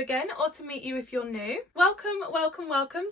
again, or to meet you if you're new. Welcome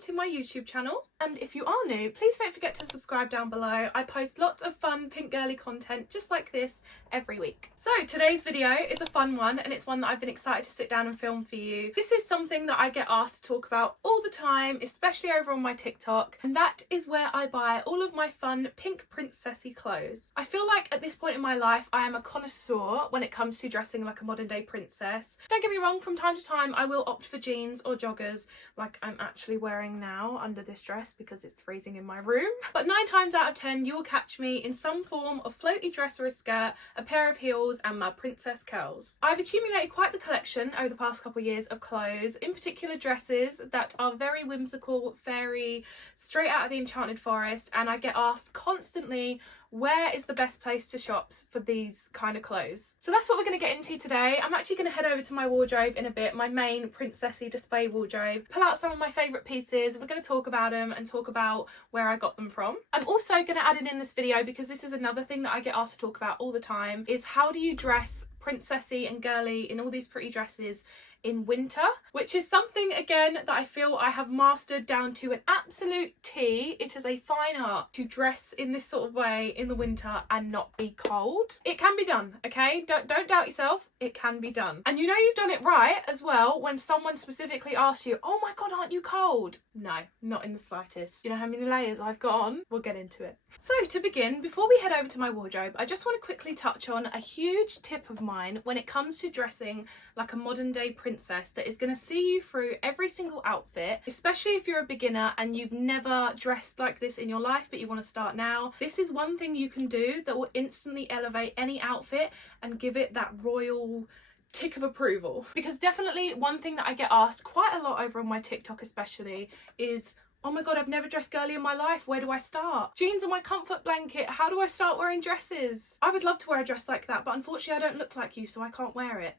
to my YouTube channel. And if you are new, please don't forget to subscribe down below. I post lots of fun pink girly content just like this every week. So today's video is a fun one, and it's one that I've been excited to sit down and film for you. This is something that I get asked to talk about all the time, especially over on my TikTok, and that is where I buy all of my fun pink princessy clothes. I feel like at this point in my life I am a connoisseur when it comes to dressing like a modern day princess. Don't get me wrong, from time to time I will opt for jeans or joggers like I'm actually wearing now under this dress because it's freezing in my room. But 9 times out of 10 you will catch me in some form of floaty dress or a skirt, a pair of heels and my princess curls. I've accumulated quite the collection over the past couple of years of clothes, in particular dresses that are very whimsical, fairy, straight out of the Enchanted Forest, and I get asked constantly, where is the best place to shop for these kind of clothes? So that's what we're going to get into today. I'm actually going to head over to my wardrobe in a bit, my main princessy display wardrobe, pull out some of my favourite pieces. We're going to talk about them and talk about where I got them from. I'm also going to add in this video, because this is another thing that I get asked to talk about all the time, is how do you dress princessy and girly in all these pretty dresses in winter, which is something again that I feel I have mastered down to an absolute T. It is a fine art to dress in this sort of way in the winter and not be cold. It can be done, okay? Don't doubt yourself, it can be done. And you know you've done it right as well when someone specifically asks you, oh my god, aren't you cold? No, not in the slightest. You know how many layers I've got on? We'll get into it. So to begin, before we head over to my wardrobe, I just want to quickly touch on a huge tip of mine when it comes to dressing like a modern day princess that is going to see you through every single outfit, especially if you're a beginner and you've never dressed like this in your life but you want to start now. This is one thing you can do that will instantly elevate any outfit and give it that royal tick of approval. Because definitely one thing that I get asked quite a lot over on my TikTok especially is, oh my god, I've never dressed girly in my life, where do I start? Jeans are my comfort blanket, how do I start wearing dresses? I would love to wear a dress like that, but unfortunately I don't look like you, so I can't wear it.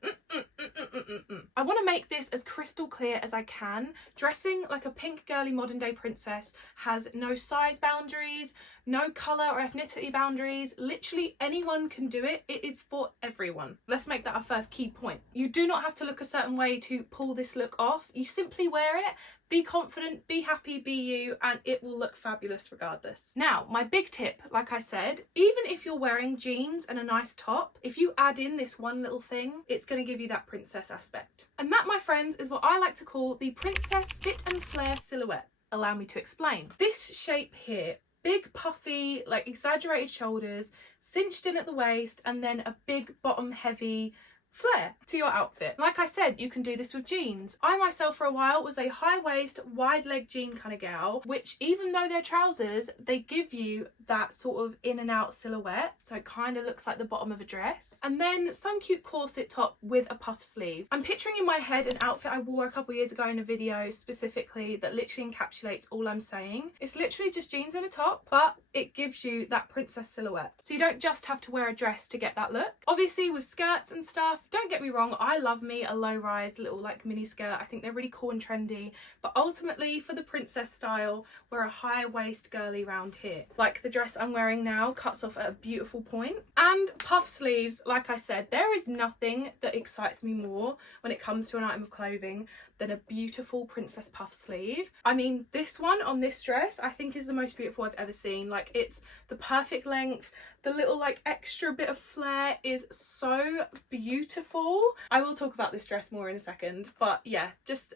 I want to make this as crystal clear as I can. Dressing like a pink girly modern day princess has no size boundaries, no colour or ethnicity boundaries. Literally anyone can do it. It is for everyone. Let's make that our first key point. You do not have to look a certain way to pull this look off. You simply wear it, be confident, be happy, be you, and it will look fabulous regardless. Now, my big tip, like I said, even if you're wearing jeans and a nice top, if you add in this one little thing, it's going to give you that princess aspect. And that, my friends, is what I like to call the princess fit and flare silhouette. Allow me to explain. This shape here, big puffy, like exaggerated shoulders, cinched in at the waist, and then a big bottom heavy flare to your outfit. Like I said, you can do this with jeans. I myself for a while was a high waist, wide leg jean kind of gal, which even though they're trousers, they give you that sort of in and out silhouette, so it kind of looks like the bottom of a dress. And then some cute corset top with a puff sleeve. I'm picturing in my head an outfit I wore a couple years ago in a video specifically that literally encapsulates all I'm saying. It's literally just jeans and a top, but it gives you that princess silhouette. So you don't just have to wear a dress to get that look. Obviously with skirts and stuff, don't get me wrong, I love me a low rise little like mini skirt. I think they're really cool and trendy, but ultimately for the princess style, we're a high waist girly round here. Like the dress I'm wearing now cuts off at a beautiful point. And puff sleeves, like I said, there is nothing that excites me more when it comes to an item of clothing than a beautiful princess puff sleeve. I mean, this one on this dress I think is the most beautiful I've ever seen. Like, it's the perfect length, the little like extra bit of flare is so beautiful. I will talk about this dress more in a second, but yeah, just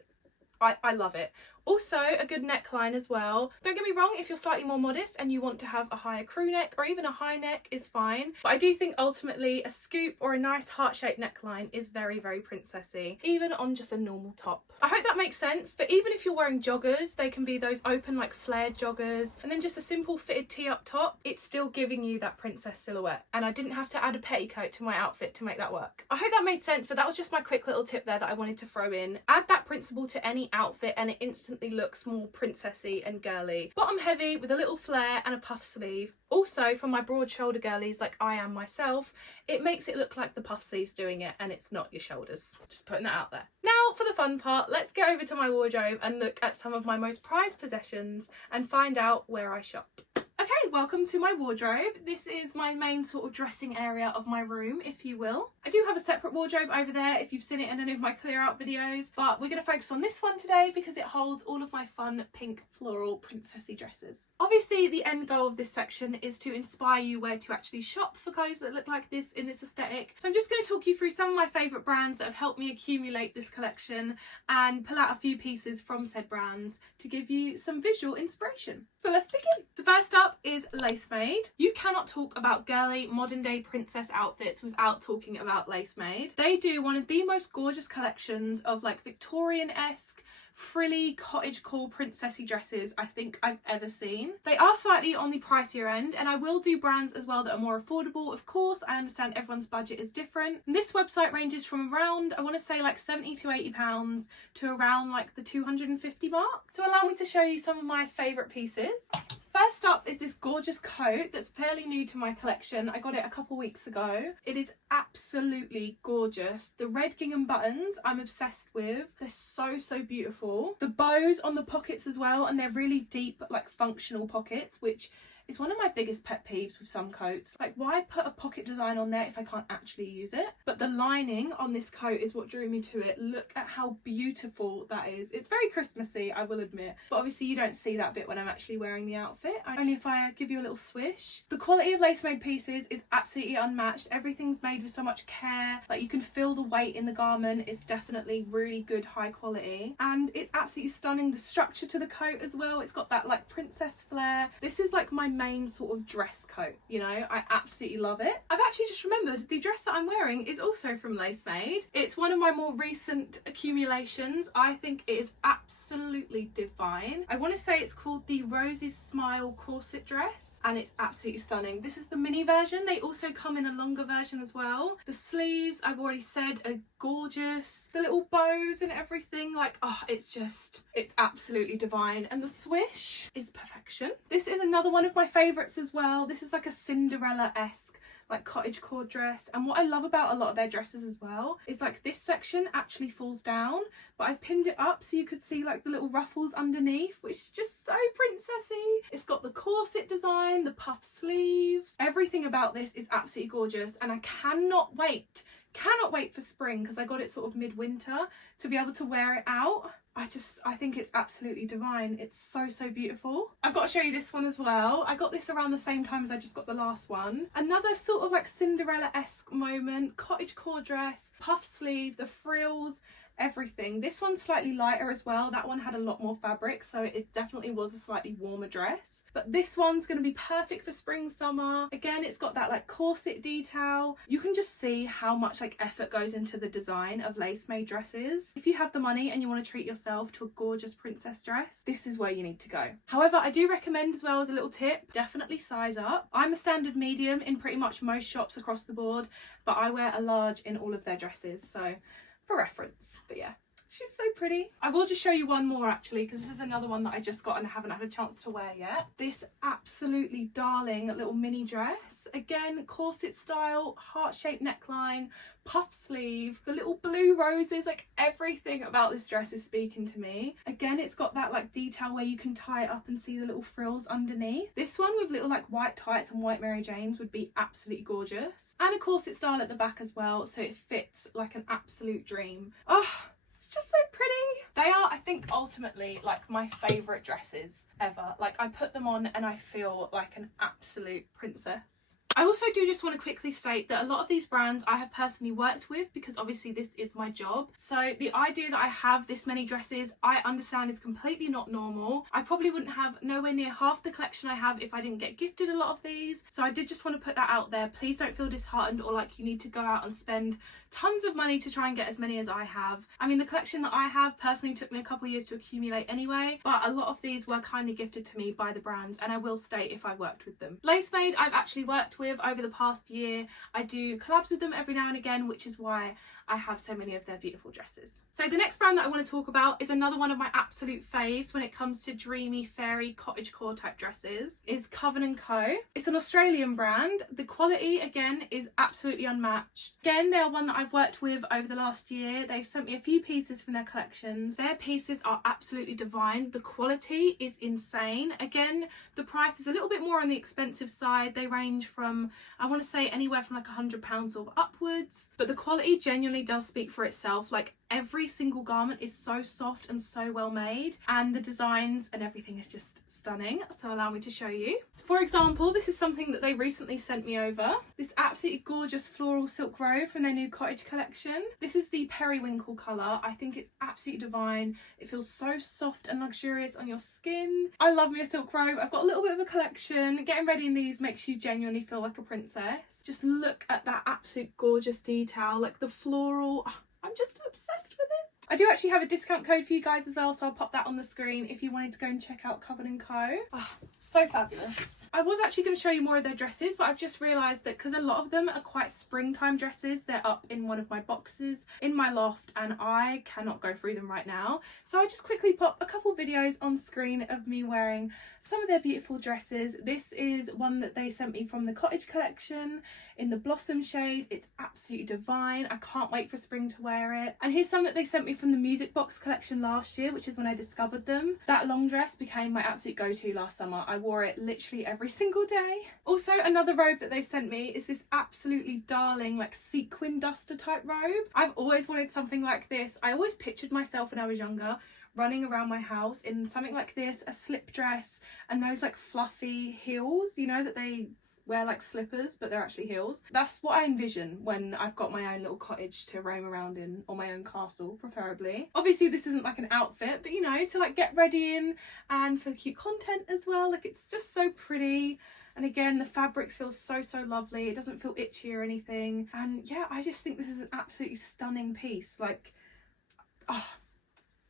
I love it. Also a good neckline as well. Don't get me wrong, if you're slightly more modest and you want to have a higher crew neck or even a high neck is fine, but I do think ultimately a scoop or a nice heart-shaped neckline is very, very princessy, even on just a normal top. I hope that makes sense, but even if you're wearing joggers, they can be those open like flared joggers, and then just a simple fitted tee up top, it's still giving you that princess silhouette. And I didn't have to add a petticoat to my outfit to make that work. I hope that made sense, but that was just my quick little tip there that I wanted to throw in. Add that principle to any outfit and it instantly looks more princessy and girly. Bottom heavy with a little flare and a puff sleeve. Also, for my broad shoulder girlies like I am myself, it makes it look like the puff sleeve's doing it and it's not your shoulders. Just putting that out there. Now for the fun part, let's get over to my wardrobe and look at some of my most prized possessions and find out where I shop. Okay, welcome to my wardrobe. This is my main sort of dressing area of my room, if you will. I do have a separate wardrobe over there if you've seen it in any of my clear out videos, but we're going to focus on this one today because it holds all of my fun pink floral princessy dresses. Obviously, the end goal of this section is to inspire you where to actually shop for clothes that look like this in this aesthetic. So I'm just going to talk you through some of my favourite brands that have helped me accumulate this collection and pull out a few pieces from said brands to give you some visual inspiration. So let's begin. So first up is LaceMade. You cannot talk about girly modern day princess outfits without talking about LaceMade. They do one of the most gorgeous collections of like Victorian-esque frilly cottagecore princessy dresses I think I've ever seen. They are slightly on the pricier end, and I will do brands as well that are more affordable. Of course, I understand everyone's budget is different. And this website ranges from around, I want to say like 70 to 80 pounds to around like the 250 mark. So allow me to show you some of my favourite pieces. First up is this gorgeous coat that's fairly new to my collection. I got it a couple weeks ago. It is absolutely gorgeous. The red gingham buttons I'm obsessed with. They're so beautiful. The bows on the pockets as well, and they're really deep like functional pockets, which is one of my biggest pet peeves with some coats. Like, why put a pocket design on there if I can't actually use it? But the lining on this coat is what drew me to it. Look at how beautiful that is. It's very Christmassy, I will admit, but obviously you don't see that bit when I'm actually wearing the outfit, only if I give you a little swish. The quality of LaceMade pieces is absolutely unmatched. Everything's made with so much care. Like, you can feel the weight in the garment. It's definitely really good, high quality, and it's absolutely stunning. The structure to the coat as well, it's got that like princess flair. This is like my main sort of dress coat, you know. I absolutely love it. I've actually just remembered the dress that I'm wearing is also from LaceMade. It's one of my more recent accumulations. I think it is absolutely divine. I want to say it's called the Rose's Smile corset dress, and it's absolutely stunning. This is the mini version. They also come in a longer version as well. The sleeves, I've already said, are gorgeous. The little bows and everything, like, oh, it's absolutely divine. And the swish is perfection. This is another one of my favourites as well. This is like a Cinderella-esque like cottagecore dress, and what I love about a lot of their dresses as well is like this section actually falls down, but I've pinned it up so you could see like the little ruffles underneath, which is just so princessy. It's got the corset design, the puff sleeves, everything about this is absolutely gorgeous, and I cannot wait for spring because I got it sort of midwinter to be able to wear it out. I think it's absolutely divine. It's so beautiful. I've got to show you this one as well. I got this around the same time as I just got the last one. Another sort of like Cinderella-esque moment, cottagecore dress, puff sleeve, the frills, everything. This one's slightly lighter as well. That one had a lot more fabric, so it definitely was a slightly warmer dress. But this one's going to be perfect for spring, summer. Again, it's got that like corset detail. You can just see how much like effort goes into the design of LaceMade dresses. If you have the money and you want to treat yourself to a gorgeous princess dress, this is where you need to go. However, I do recommend as well, as a little tip, definitely size up. I'm a standard medium in pretty much most shops across the board, but I wear a large in all of their dresses, so for reference. But yeah, she's so pretty. I will just show you one more actually, because this is another one that I just got and I haven't had a chance to wear yet. This absolutely darling little mini dress. Again, corset style, heart-shaped neckline, puff sleeve, the little blue roses, like everything about this dress is speaking to me. Again, it's got that like detail where you can tie it up and see the little frills underneath. This one with little like white tights and white Mary Janes would be absolutely gorgeous. And a corset style at the back as well, so it fits like an absolute dream. Oh, it's just so pretty. They are, I think, ultimately like my favourite dresses ever. Like, I put them on and I feel like an absolute princess. I also do just want to quickly state that a lot of these brands I have personally worked with because obviously this is my job. So the idea that I have this many dresses, I understand is completely not normal. I probably wouldn't have nowhere near half the collection I have if I didn't get gifted a lot of these. So I did just want to put that out there. Please don't feel disheartened or like you need to go out and spend tons of money to try and get as many as I have. I mean, the collection that I have personally took me a couple of years to accumulate anyway, but a lot of these were kindly gifted to me by the brands, and I will state if I worked with them. LaceMade I've actually worked with with over the past year. I do collabs with them every now and again, which is why I have so many of their beautiful dresses. So the next brand that I want to talk about is another one of my absolute faves when it comes to dreamy fairy cottagecore type dresses, is Coven & Co. It's an Australian brand. The quality again is absolutely unmatched. Again, they are one that I've worked with over the last year. They've sent me a few pieces from their collections. Their pieces are absolutely divine. The quality is insane. Again, the price is a little bit more on the expensive side. They range from, I want to say, anywhere from like £100 or upwards, but the quality genuinely does speak for itself. Like, every single garment is so soft and so well made, and the designs and everything is just stunning. So allow me to show you. For example, this is something that they recently sent me over. This absolutely gorgeous floral silk robe from their new Cottage collection. This is the Periwinkle colour. I think it's absolutely divine. It feels so soft and luxurious on your skin. I love me a silk robe. I've got a little bit of a collection. Getting ready in these makes you genuinely feel like a princess. Just look at that absolute gorgeous detail, like the floral. I'm just obsessed with it. I do actually have a discount code for you guys as well, so I'll pop that on the screen if you wanted to go and check out Coven & Co. Oh, so fabulous. I was actually going to show you more of their dresses, but I've just realised that because a lot of them are quite springtime dresses, they're up in one of my boxes in my loft and I cannot go through them right now. So I just quickly pop a couple videos on screen of me wearing some of their beautiful dresses. This is one that they sent me from the Cottage collection in the Blossom shade. It's absolutely divine. I can't wait for spring to wear it. And here's some that they sent me from the Music Box collection last year, which is when I discovered them. That long dress became my absolute go-to last summer. I wore it literally every single day. Also, another robe that they sent me is this absolutely darling like sequin duster type robe. I've always wanted something like this. I always pictured myself when I was younger running around my house in something like this, a slip dress and those like fluffy heels, you know, that they wear like slippers but they're actually heels. That's what I envision when I've got my own little cottage to roam around in, or my own castle preferably. Obviously this isn't like an outfit, but you know, to like get ready in and for cute content as well. Like, it's just so pretty. And again, the fabrics feel so lovely. It doesn't feel itchy or anything. And yeah, I just think this is an absolutely stunning piece. Like, oh,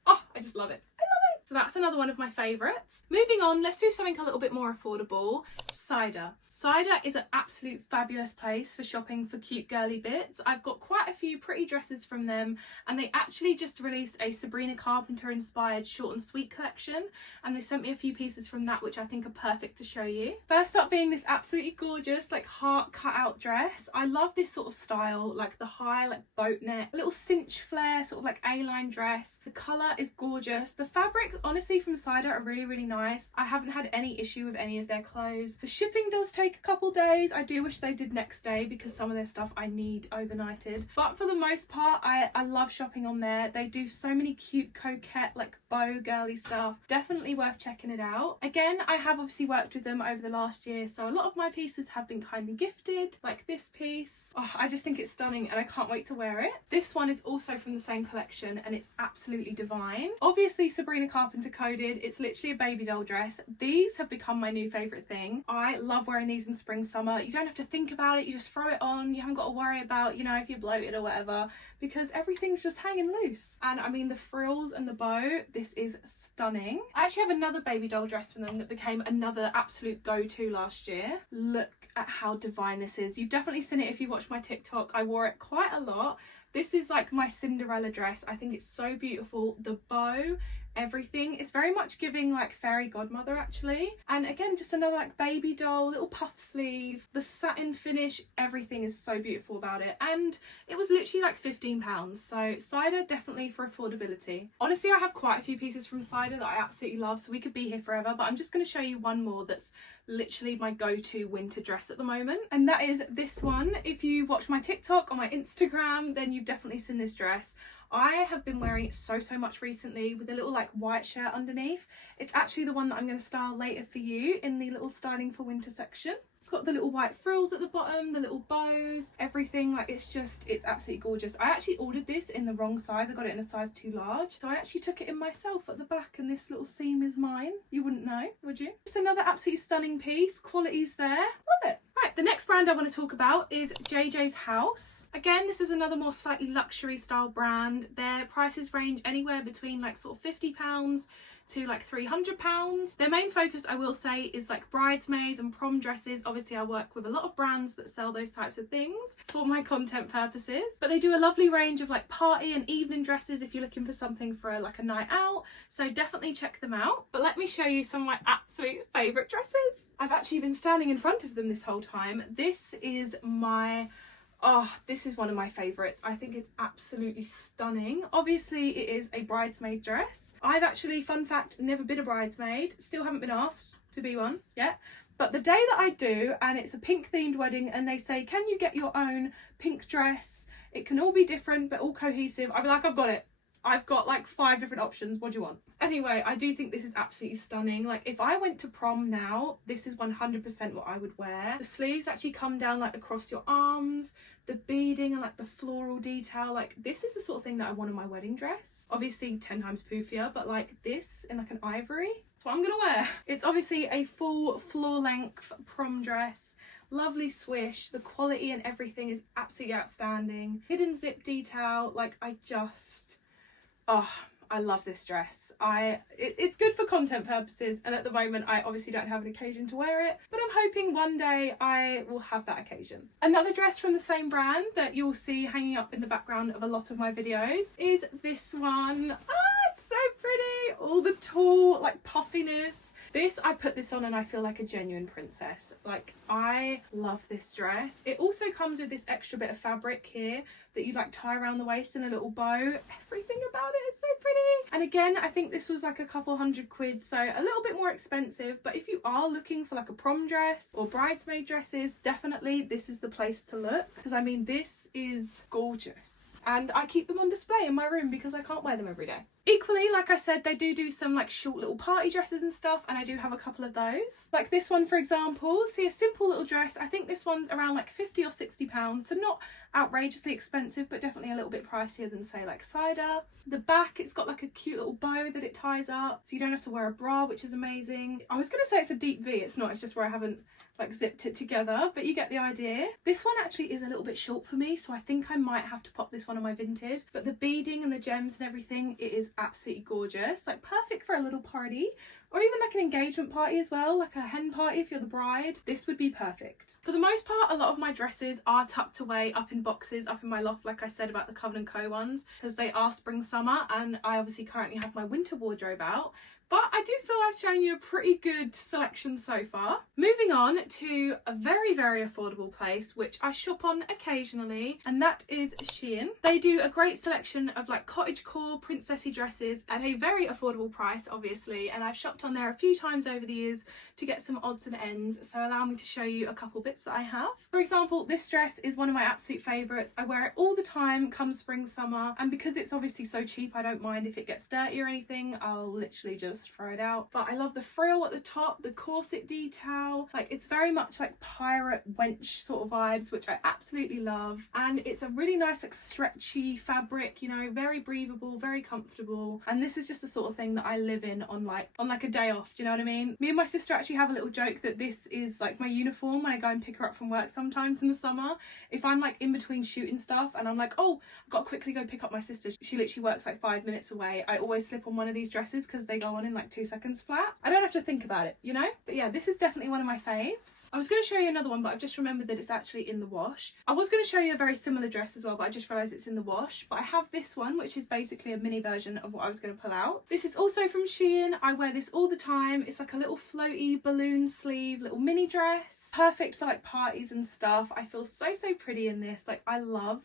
I just love it. I love it. So that's another one of my favourites. Moving on, let's do something a little bit more affordable. Cider. Cider is an absolute fabulous place for shopping for cute girly bits. I've got quite a few pretty dresses from them, and they actually just released a Sabrina Carpenter inspired short and sweet collection, and they sent me a few pieces from that which I think are perfect to show you. First up being this absolutely gorgeous like heart cut out dress. I love this sort of style, like the high like boat neck, a little cinch flare sort of like A-line dress. The colour is gorgeous. The fabrics honestly from Cider are really nice. I haven't had any issue with any of their clothes. The shipping does take a couple days. I do wish they did next day because some of their stuff I need overnighted, but for the most part I love shopping on there. They do so many cute coquette like bow girly stuff. Definitely worth checking it out. Again, I have obviously worked with them over the last year, so a lot of my pieces have been kindly gifted, like this piece. Oh, I just think it's stunning and I can't wait to wear it. This one is also from the same collection and it's absolutely divine. Obviously Sabrina Carpenter coded. It's literally a baby doll dress. These have become my new favourite thing. I love wearing these in spring, summer. You don't have to think about it. You just throw it on. You haven't got to worry about, you know, if you're bloated or whatever, because everything's just hanging loose. And I mean, the frills and the bow, this is stunning. I actually have another baby doll dress from them that became another absolute go-to last year. Look at how divine this is. You've definitely seen it if you watch my TikTok. I wore it quite a lot. This is like my Cinderella dress. I think it's so beautiful. The bow, everything, it's very much giving like fairy godmother actually. And again, just another like baby doll, little puff sleeve, the satin finish, everything is so beautiful about it. And it was literally like £15, so Cider definitely for affordability. Honestly, I have quite a few pieces from Cider that I absolutely love, so we could be here forever, but I'm just going to show you one more that's literally my go-to winter dress at the moment, and that is this one. If you watch my TikTok or my Instagram, then you've definitely seen this dress. I have been wearing it so much recently with a little like white shirt underneath. It's actually the one that I'm going to style later for you in the little styling for winter section. It's got the little white frills at the bottom, the little bows, everything. Like, it's absolutely gorgeous. I actually ordered this in the wrong size. I got it in a size too large, so I actually took it in myself at the back, and this little seam is mine. You wouldn't know, would you? It's another absolutely stunning piece. Quality's there. Love it. Right, the next brand I want to talk about is JJ's House. Again, this is another more slightly luxury style brand. Their prices range anywhere between like sort of £50 to like £300. Their main focus, I will say, is like bridesmaids and prom dresses. Obviously I work with a lot of brands that sell those types of things for my content purposes, but they do a lovely range of like party and evening dresses if you're looking for something for like a night out, so definitely check them out. But let me show you some of my absolute favourite dresses. I've actually been standing in front of them this whole time. This is my this is one of my favourites. I think it's absolutely stunning. Obviously it is a bridesmaid dress. I've actually, fun fact, never been a bridesmaid, still haven't been asked to be one yet. But the day that I do, and it's a pink themed wedding, and they say, can you get your own pink dress? It can all be different but all cohesive. I'll be like, I've got it. I've got like 5 different options. What do you want? Anyway, I do think this is absolutely stunning. Like if I went to prom now, this is 100% what I would wear. The sleeves actually come down like across your arms. The beading and like the floral detail, like this is the sort of thing that I want in my wedding dress. Obviously 10 times poofier, but like this in like an ivory, that's what I'm gonna wear. It's obviously a full floor length prom dress. Lovely swish, the quality and everything is absolutely outstanding. Hidden zip detail, like I love this dress. It's good for content purposes, and at the moment I obviously don't have an occasion to wear it, but I'm hoping one day I will have that occasion. Another dress from the same brand that you'll see hanging up in the background of a lot of my videos is this one. It's so pretty. All the tall like puffiness. I put this on and I feel like a genuine princess. Like I love this dress. It also comes with this extra bit of fabric here that you like tie around the waist in a little bow. Everything about it is so pretty. And again, I think this was like a couple £100, so a little bit more expensive, but if you are looking for like a prom dress or bridesmaid dresses, definitely this is the place to look, because I mean this is gorgeous. And I keep them on display in my room because I can't wear them every day. Equally, like I said, they do some like short little party dresses and stuff, and I do have a couple of those. Like this one, for example, see, a simple little dress. I think this one's around like £50 or £60, so not outrageously expensive, but definitely a little bit pricier than say like cider. The back, it's got like a cute little bow that it ties up, so you don't have to wear a bra, which is amazing. I was gonna say it's a deep V, it's not, it's just where I haven't like zipped it together, but you get the idea. This one actually is a little bit short for me, so I think I might have to pop this one on my vintage, but the beading and the gems and everything, it is absolutely gorgeous. Like perfect for a little party, or even like an engagement party as well, like a hen party if you're the bride. This would be perfect. For the most part, a lot of my dresses are tucked away up in boxes up in my loft, like I said about the Covenant Co ones, because they are spring summer, and I obviously currently have my winter wardrobe out. But I do feel I've shown you a pretty good selection so far. Moving on to a very, very affordable place, which I shop on occasionally, and that is Shein. They do a great selection of like cottagecore princessy dresses at a very affordable price, obviously, and I've shopped on there a few times over the years to get some odds and ends, so allow me to show you a couple bits that I have. For example, this dress is one of my absolute favourites. I wear it all the time come spring, summer, and because it's obviously so cheap, I don't mind if it gets dirty or anything. I'll literally just throw it out. But I love the frill at the top, the corset detail, like it's very much like pirate wench sort of vibes, which I absolutely love. And it's a really nice like stretchy fabric, you know, very breathable, very comfortable, and this is just the sort of thing that I live in on like a day off. Do you know what I mean? Me and my sister actually have a little joke that this is like my uniform when I go and pick her up from work sometimes in the summer. If I'm like in between shooting stuff and I'm like, oh, I've got to quickly go pick up my sister, she literally works like 5 minutes away, I always slip on one of these dresses because they go on in like 2 seconds flat. I don't have to think about it, you know? But yeah, this is definitely one of my faves. I was going to show you another one, but I've just remembered that it's actually in the wash. I was going to show you a very similar dress as well, but I just realised it's in the wash. But I have this one, which is basically a mini version of what I was going to pull out. This is also from Shein. I wear this all the time. It's like a little floaty balloon sleeve, little mini dress. Perfect for like parties and stuff. I feel so pretty in this. Like I love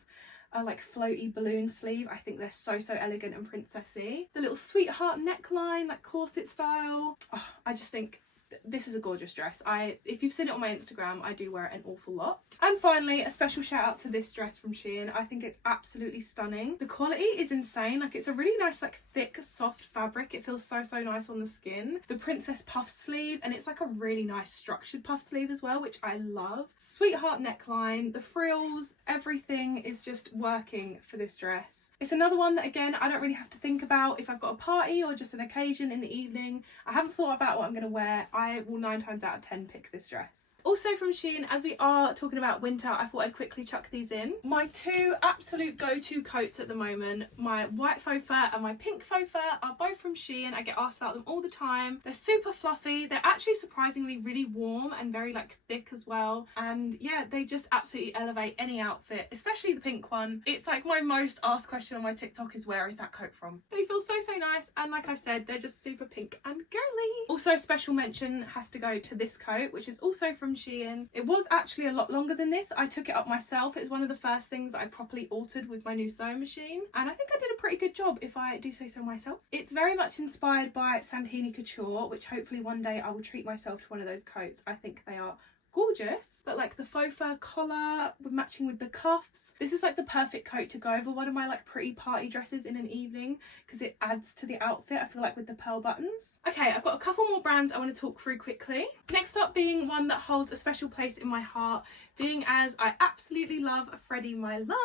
a like floaty balloon sleeve. I think they're so elegant and princessy. The little sweetheart neckline, like corset style. Oh, I just think this is a gorgeous dress. If you've seen it on my Instagram, I do wear it an awful lot. And finally, a special shout out to this dress from Shein. I think it's absolutely stunning. The quality is insane. Like it's a really nice like thick soft fabric. It feels so nice on the skin. The princess puff sleeve, and it's like a really nice structured puff sleeve as well, which I love. Sweetheart neckline, the frills, everything is just working for this dress. It's another one that again I don't really have to think about if I've got a party or just an occasion in the evening. I haven't thought about what I'm going to wear. I will 9 times out of 10 pick this dress. Also from Shein, as we are talking about winter, I thought I'd quickly chuck these in. My two absolute go-to coats at the moment, my white faux fur and my pink faux fur, are both from Shein. I get asked about them all the time. They're super fluffy. They're actually surprisingly really warm and very like thick as well. And yeah, they just absolutely elevate any outfit, especially the pink one. It's like my most asked question on my TikTok is, where is that coat from? They feel so nice, and like I said, they're just super pink and girly. Also, special mention has to go to this coat, which is also from Shein. It was actually a lot longer than this. I took it up myself. It's one of the first things that I properly altered with my new sewing machine, and I think I did a pretty good job, if I do say so myself. It's very much inspired by Santini Couture, which hopefully one day I will treat myself to one of those coats. I think they are gorgeous, but like the faux fur collar matching with the cuffs, this is like the perfect coat to go over one of my like pretty party dresses in an evening, because it adds to the outfit, I feel like, with the pearl buttons. Okay, I've got a couple more brands I want to talk through quickly. Next up being one that holds a special place in my heart, being as I absolutely love Freddie my love,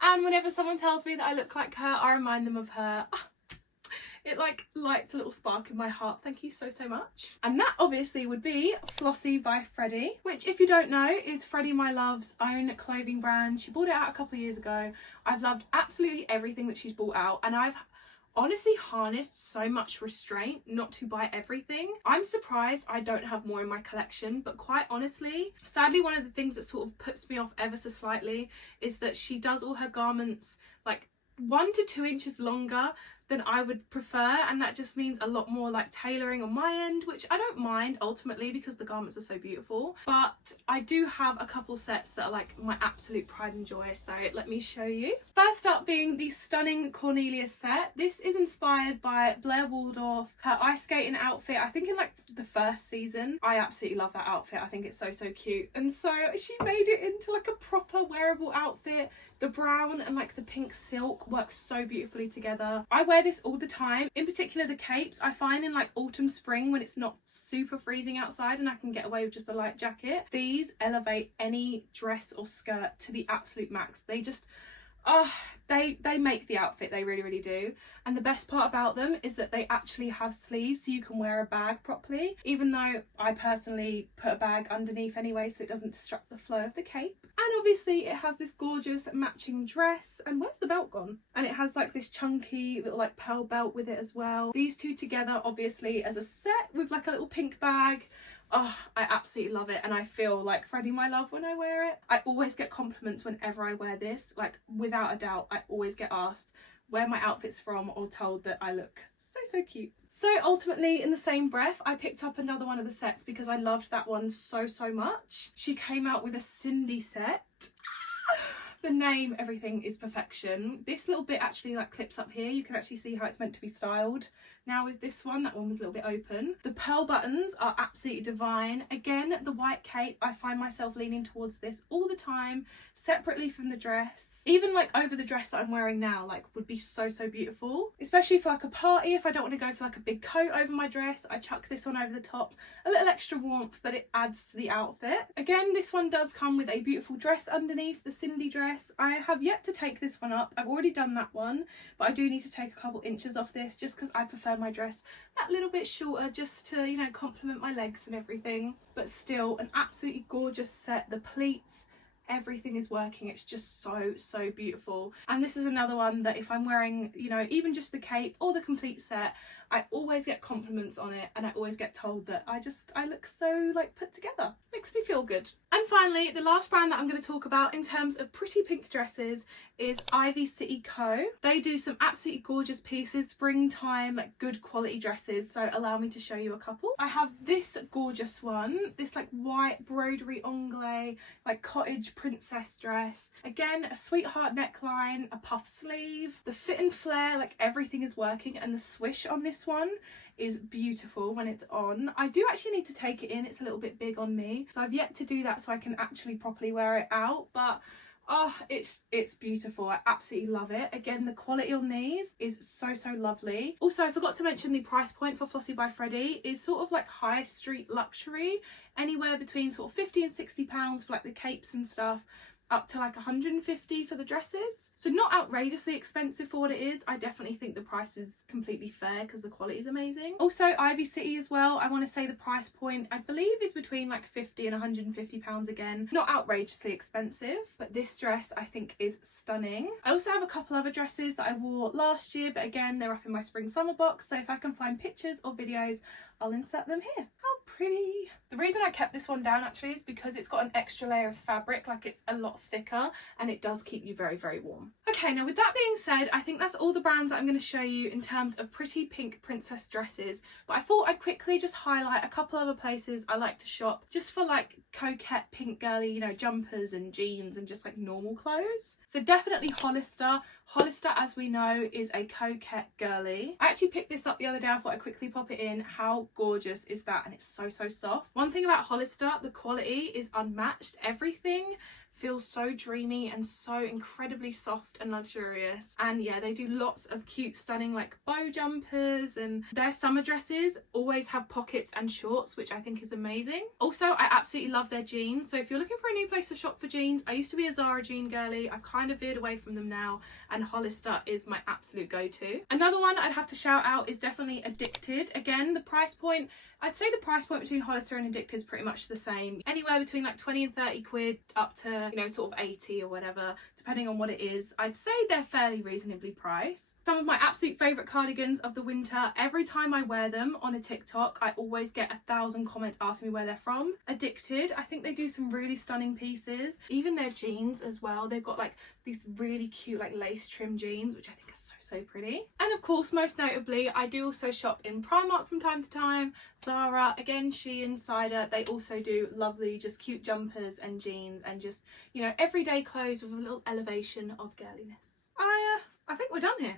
and whenever someone tells me that I look like her, I remind them of her. It like lights a little spark in my heart. Thank you so much. And that obviously would be Flossy by Freddie, which, if you don't know, is Freddie my love's own clothing brand. She brought it out a couple of years ago. I've loved absolutely everything that she's brought out, and I've honestly harnessed so much restraint not to buy everything. I'm surprised I don't have more in my collection, but quite honestly, sadly, one of the things that sort of puts me off ever so slightly is that she does all her garments like 1 to 2 inches longer than I would prefer, and that just means a lot more like tailoring on my end, which I don't mind ultimately because the garments are so beautiful. But I do have a couple sets that are like my absolute pride and joy, so let me show you. First up being the stunning Cornelia set. This is inspired by Blair Waldorf, her ice skating outfit, I think in like the first season. I absolutely love that outfit. I think it's so cute, and so she made it into like a proper wearable outfit. The brown and like the pink silk work so beautifully together. I wear this all the time, in particular the capes. I find in like autumn, spring, when it's not super freezing outside and I can get away with just a light jacket, these elevate any dress or skirt to the absolute max. They just, they make the outfit, they really do. And the best part about them is that they actually have sleeves, so you can wear a bag properly, even though I personally put a bag underneath anyway so it doesn't disrupt the flow of the cape. And obviously it has this gorgeous matching dress, and where's the belt gone? And it has like this chunky little like pearl belt with it as well. These two together obviously as a set with like a little pink bag. Oh, I absolutely love it, and I feel like Freddie my love when I wear it. I always get compliments whenever I wear this, like without a doubt. I always get asked where my outfit's from or told that I look so cute. So ultimately, in the same breath, I picked up another one of the sets because I loved that one so much. She came out with a Cindy set. The name, everything is perfection. This little bit actually like clips up here. You can actually see how it's meant to be styled. Now with this one, that one was a little bit open. The pearl buttons are absolutely divine. Again, the white cape, I find myself leaning towards this all the time, separately from the dress. Even like over the dress that I'm wearing now, like would be so beautiful. Especially for like a party, if I don't want to go for like a big coat over my dress, I chuck this on over the top. A little extra warmth, but it adds to the outfit. Again, this one does come with a beautiful dress underneath, the Cindy dress. I have yet to take this one up. I've already done that one, but I do need to take a couple inches off this just because I prefer my dress that little bit shorter, just to, you know, complement my legs and everything. But still an absolutely gorgeous set. The pleats, everything is working. It's just so beautiful. And this is another one that if I'm wearing, you know, even just the cape or the complete set, I always get compliments on it, and I always get told that I look so like put together. Makes me feel good. And finally, the last brand that I'm going to talk about in terms of pretty pink dresses is Ivy City Co. They do some absolutely gorgeous pieces, springtime, like good quality dresses, so allow me to show you a couple. I have this gorgeous one, this like white broderie anglais, like cottage princess dress. Again, a sweetheart neckline, a puff sleeve, the fit and flare, like everything is working, and the swish on this one is beautiful when it's on. I do actually need to take it in, it's a little bit big on me, so I've yet to do that so I can actually properly wear it out, but oh, it's beautiful. I absolutely love it. Again, the quality on these is so lovely. Also, I forgot to mention the price point for Flossy by Freddie is sort of like high street luxury, anywhere between sort of £50 and £60 for like the capes and stuff. up to like 150 for the dresses. So not outrageously expensive for what it is. I definitely think the price is completely fair because the quality is amazing. Also Ivy City as well. I want to say the price point I believe is between like 50 and 150 pounds again. Not outrageously expensive, but this dress I think is stunning. I also have a couple other dresses that I wore last year, but again they're up in my spring summer box, so if I can find pictures or videos I'll insert them here. How pretty. The reason I kept this one down actually is because it's got an extra layer of fabric, like it's a lot thicker, and it does keep you very, very warm. Okay, now with that being said, I think that's all the brands that I'm going to show you in terms of pretty pink princess dresses, but I thought I'd quickly just highlight a couple other places I like to shop just for like coquette pink girly, you know, jumpers and jeans and just like normal clothes. So definitely Hollister. Hollister, as we know, is a coquette girly. I actually picked this up the other day. I thought I'd quickly pop it in. How gorgeous is that? And it's so, so soft. One thing about Hollister, the quality is unmatched. Everything feels so dreamy and so incredibly soft and luxurious. And yeah, they do lots of cute, stunning like bow jumpers, and their summer dresses always have pockets and shorts, which I think is amazing. Also, I absolutely love their jeans. So if you're looking for a new place to shop for jeans, I used to be a Zara jean girly. I've kind of veered away from them now, and Hollister is my absolute go-to. Another one I'd have to shout out is definitely Addicted. Again, the price point, I'd say the price point between Hollister and Addicted is pretty much the same. Anywhere between like 20 and 30 quid up to, you know, sort of 80 or whatever, depending on what it is. I'd say they're fairly reasonably priced. Some of my absolute favourite cardigans of the winter, every time I wear them on a TikTok, I always get 1,000 comments asking me where they're from. Addicted, I think they do some really stunning pieces. Even their jeans as well, they've got like these really cute like lace trim jeans, which I think are so pretty. And of course, most notably, I do also shop in Primark from time to time, Zara, again, Shein, Cider. They also do lovely, just cute jumpers and jeans and just, you know, everyday clothes with a little elevation of girliness. I think we're done here.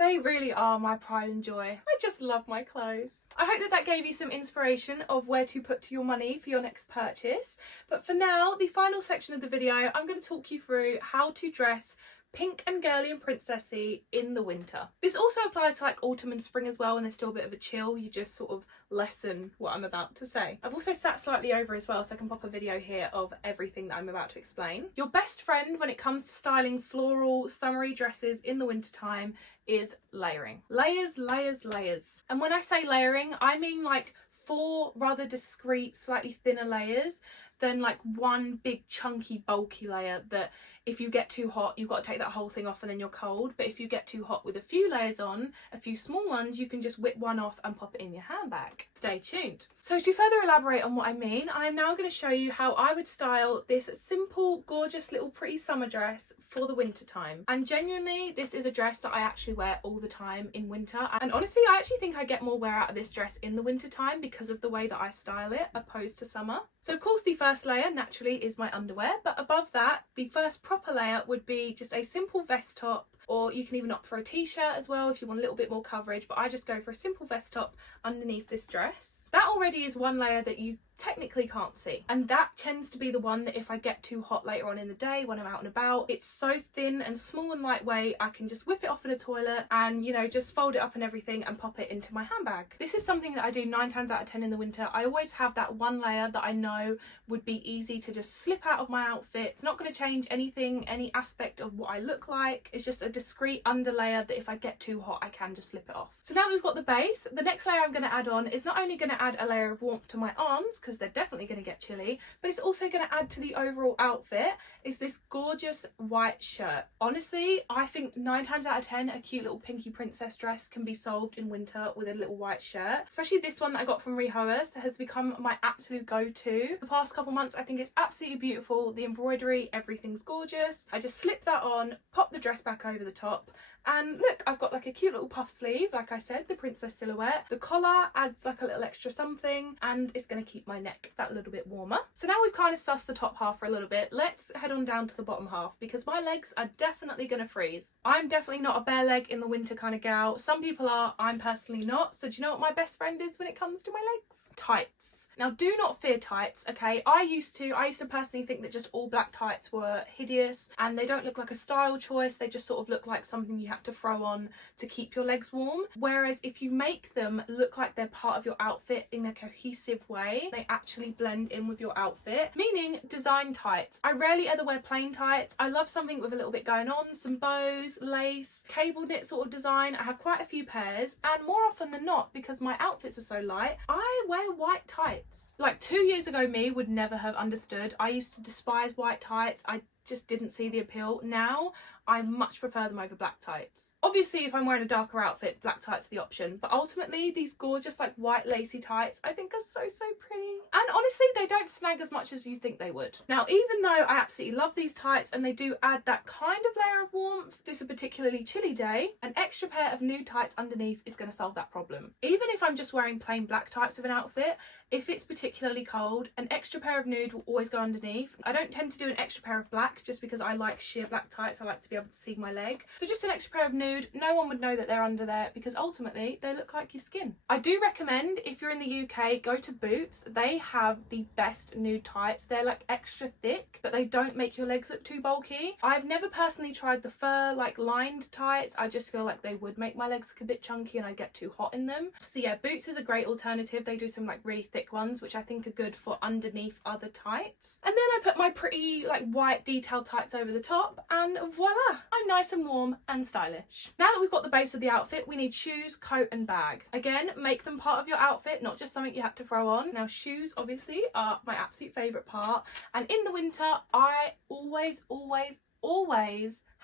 They really are my pride and joy. I just love my clothes. I hope that that gave you some inspiration of where to put your money for your next purchase. But for now, the final section of the video, I'm going to talk you through how to dress pink and girly and princessy in the winter. This also applies to like autumn and spring as well, when there's still a bit of a chill. You just sort of lessen what I'm about to say. I've also sat slightly over as well, so I can pop a video here of everything that I'm about to explain. Your best friend when it comes to styling floral summery dresses in the winter time is layering. Layers, layers, layers. And when I say layering, I mean like 4 rather discreet, slightly thinner layers than like one big chunky bulky layer that if you get too hot, you've got to take that whole thing off and then you're cold. But if you get too hot with a few layers on, a few small ones, you can just whip one off and pop it in your handbag. Stay tuned. So to further elaborate on what I mean, I am now going to show you how I would style this simple, gorgeous little pretty summer dress for the winter time. And genuinely, this is a dress that I actually wear all the time in winter. And honestly, I actually think I get more wear out of this dress in the winter time because of the way that I style it opposed to summer. So of course the first layer naturally is my underwear, but above that, the first proper layer would be just a simple vest top, or you can even opt for a t-shirt as well if you want a little bit more coverage, but I just go for a simple vest top underneath this dress. That already is one layer that you technically can't see, and that tends to be the one that if I get too hot later on in the day when I'm out and about, it's so thin and small and lightweight, I can just whip it off in a toilet and, you know, just fold it up and everything and pop it into my handbag. This is something that I do 9 times out of 10 in the winter. I always have that one layer that I know would be easy to just slip out of my outfit. It's not going to change anything, any aspect of what I look like. It's just a discreet underlayer that if I get too hot, I can just slip it off. So now that we've got the base, the next layer I'm going to add on is not only going to add a layer of warmth to my arms, because they're definitely going to get chilly, but it's also going to add to the overall outfit, is this gorgeous white shirt. Honestly, I think 9 times out of 10 a cute little pinky princess dress can be solved in winter with a little white shirt. Especially this one that I got from Rehoers has become my absolute go-to. The past couple months I think it's absolutely beautiful. The embroidery, everything's gorgeous. I just slip that on, pop the dress back over the top, and look, I've got like a cute little puff sleeve, like I said, the princess silhouette. The collar adds like a little extra something, and it's going to keep my neck that little bit warmer. So now we've kind of sussed the top half for a little bit, let's head on down to the bottom half, because my legs are definitely going to freeze. I'm definitely not a bare leg in the winter kind of gal. Some people are, I'm personally not. So do you know what my best friend is when it comes to my legs? Tights. Now do not fear tights, okay? I used to personally think that just all black tights were hideous and they don't look like a style choice, they just sort of look like something you had to throw on to keep your legs warm. Whereas if you make them look like they're part of your outfit in a cohesive way, they actually blend in with your outfit, meaning design tights. I rarely ever wear plain tights. I love something with a little bit going on, some bows, lace, cable knit sort of design. I have quite a few pairs, and more often than not, because my outfits are so light, I wear white tights. Like 2 years ago me would never have understood. I used to despise white tights. I just didn't see the appeal. Now I much prefer them over black tights. Obviously if I'm wearing a darker outfit, black tights are the option, but ultimately these gorgeous like white lacy tights I think are so pretty, and honestly they don't snag as much as you think they would. Now even though I absolutely love these tights and they do add that kind of layer of warmth, if it's a particularly chilly day, an extra pair of nude tights underneath is going to solve that problem. Even if I'm just wearing plain black tights with an outfit, if it's particularly cold, an extra pair of nude will always go underneath. I don't tend to do an extra pair of black just because I like sheer black tights. I like to be able to see my leg. So just an extra pair of nude, no one would know that they're under there because ultimately they look like your skin. I do recommend, if you're in the UK, go to Boots. They have the best nude tights. They're like extra thick, but they don't make your legs look too bulky. I've never personally tried the fur like lined tights. I just feel like they would make my legs look a bit chunky and I'd get too hot in them. So yeah, Boots is a great alternative. They do some like really thick ones which I think are good for underneath other tights. And then I put my pretty like white detailed tights over the top and voila, I'm nice and warm and stylish. Now that we've got the base of the outfit, we need shoes, coat and bag. Again, make them part of your outfit, not just something you have to throw on. Now shoes obviously are my absolute favourite part, and in the winter I always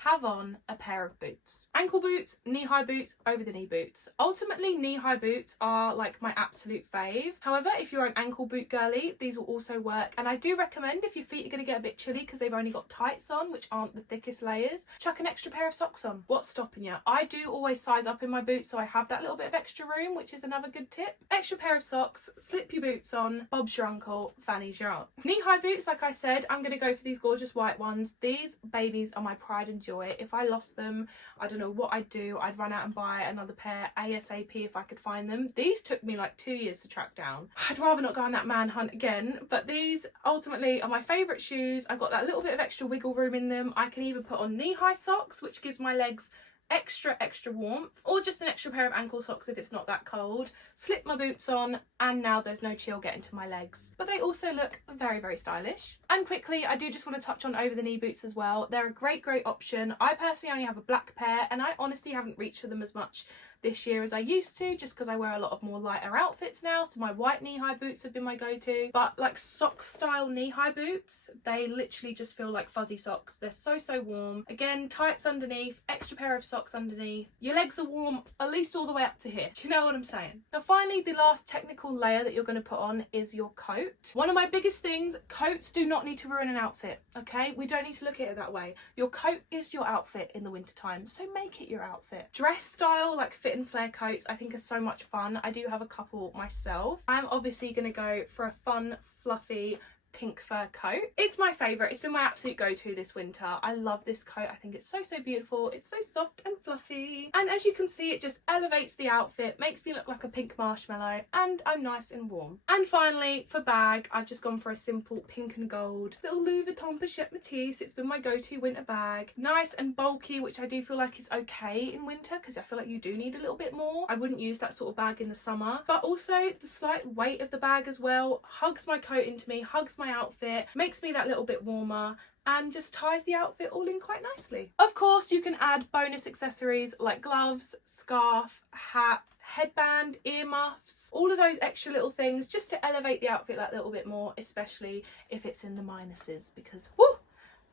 have on a pair of boots. Ankle boots, knee-high boots, over-the-knee boots. Ultimately, knee-high boots are like my absolute fave. However, if you're an ankle boot girly, these will also work. And I do recommend, if your feet are going to get a bit chilly because they've only got tights on, which aren't the thickest layers, chuck an extra pair of socks on. What's stopping you? I do always size up in my boots, so I have that little bit of extra room, which is another good tip. Extra pair of socks, slip your boots on, Bob's your uncle, Fanny's your aunt. Knee-high boots, like I said, I'm going to go for these gorgeous white ones. These babies are my pride and joy. If I lost them, I don't know what I'd do. I'd run out and buy another pair ASAP if I could find them. These took me like 2 years to track down. I'd rather not go on that manhunt again, but these ultimately are my favourite shoes. I've got that little bit of extra wiggle room in them. I can either put on knee-high socks, which gives my legs extra warmth, or just an extra pair of ankle socks if it's not that cold, slip my boots on, and now there's no chill getting to my legs. But they also look very stylish. And quickly, I do just want to touch on over the knee boots as well. They're a great option. I personally only have a black pair and I honestly haven't reached for them as much this year as I used to, just because I wear a lot of more lighter outfits now, so my white knee-high boots have been my go-to. But like sock style knee-high boots, they literally just feel like fuzzy socks. They're so warm. Again, tights underneath, extra pair of socks underneath. Your legs are warm at least all the way up to here. Do you know what I'm saying? Now finally, the last technical layer that you're going to put on is your coat. One of my biggest things, coats do not need to ruin an outfit, okay? We don't need to look at it that way. Your coat is your outfit in the wintertime, so make it your outfit. Dress style, like fit and flare coats, I think are so much fun. I do have a couple myself. I'm obviously going to go for a fun, fluffy, pink fur coat. It's my favourite. It's been my absolute go-to this winter. I love this coat. I think it's so beautiful. It's so soft and fluffy. And as you can see, it just elevates the outfit, makes me look like a pink marshmallow, and I'm nice and warm. And finally, for bag, I've just gone for a simple pink and gold little Louis Vuitton Pochette Matisse. It's been my go-to winter bag. Nice and bulky, which I do feel like is okay in winter because I feel like you do need a little bit more. I wouldn't use that sort of bag in the summer. But also the slight weight of the bag as well hugs my coat into me, hugs my outfit, makes me that little bit warmer, and just ties the outfit all in quite nicely. Of course, you can add bonus accessories like gloves, scarf, hat, headband, earmuffs, all of those extra little things just to elevate the outfit that little bit more, especially if it's in the minuses, because whoo,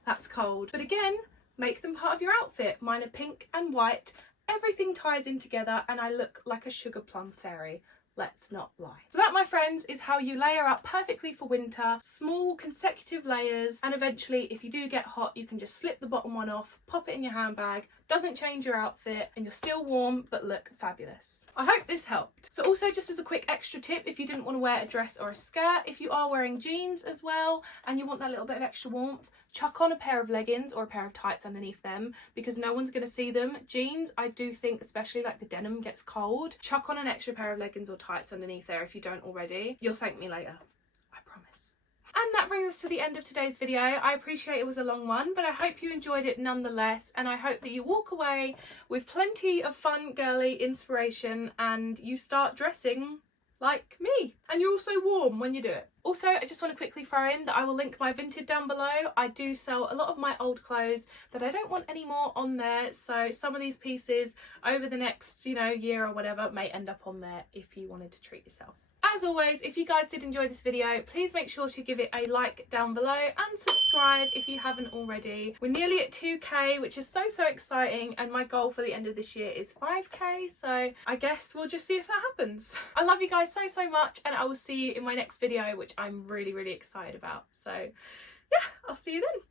that's cold. But again, make them part of your outfit. Mine are pink and white. Everything ties in together and I look like a sugar plum fairy. Let's not lie. So that, my friends, is how you layer up perfectly for winter. Small consecutive layers, and eventually if you do get hot you can just slip the bottom one off, pop it in your handbag, doesn't change your outfit, and you're still warm but look fabulous. I hope this helped. So also, just as a quick extra tip, if you didn't want to wear a dress or a skirt, if you are wearing jeans as well and you want that little bit of extra warmth, chuck on a pair of leggings or a pair of tights underneath them, because no one's going to see them. Jeans, I do think, especially like the denim gets cold. Chuck on an extra pair of leggings or tights underneath there if you don't already. You'll thank me later, I promise. And that brings us to the end of today's video. I appreciate it was a long one, but I hope you enjoyed it nonetheless, and I hope that you walk away with plenty of fun girly inspiration and you start dressing like me, and you're also warm when you do it. Also, I just want to quickly throw in that I will link my Vinted down below. I do sell a lot of my old clothes that I don't want anymore on there, so some of these pieces over the next, you know, year or whatever may end up on there if you wanted to treat yourself. As always, if you guys did enjoy this video, please make sure to give it a like down below and subscribe if you haven't already. We're nearly at 2k, which is so exciting, and my goal for the end of this year is 5k, so I guess we'll just see if that happens. I love you guys so much, and I will see you in my next video, which I'm really excited about. So yeah, I'll see you then.